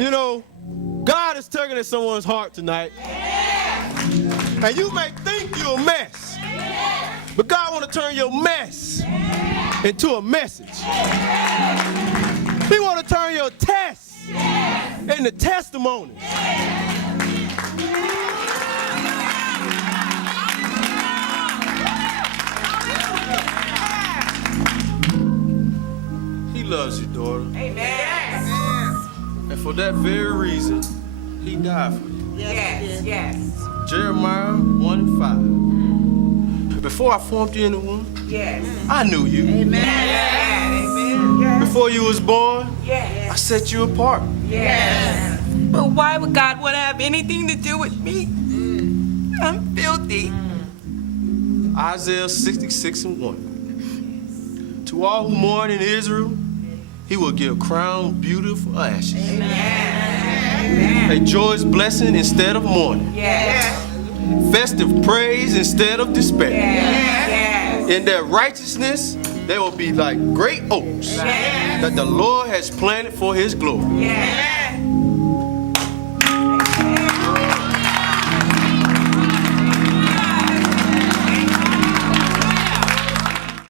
You know, God is tugging at someone's heart tonight. And you may think you're a mess. But God want to turn your mess into a message. He want to turn your tests into testimonies. He loves you, daughter. Amen. And for that very reason, he died for you. Yes, yes. Jeremiah 1:5. Before I formed you in the womb, Yes. I knew you. Amen. Amen. Yes. Before you was born, I Yes. set you apart. Yes. But why would God want to have anything to do with me? I'm filthy. Isaiah 66:1. To all who mourn in Israel, he will give crown beautiful ashes. Amen. A joyous blessing instead of mourning. Yes. Festive praise instead of despair. Yes. In their righteousness, they will be like great oaks that the Lord has planted for his glory. Yes.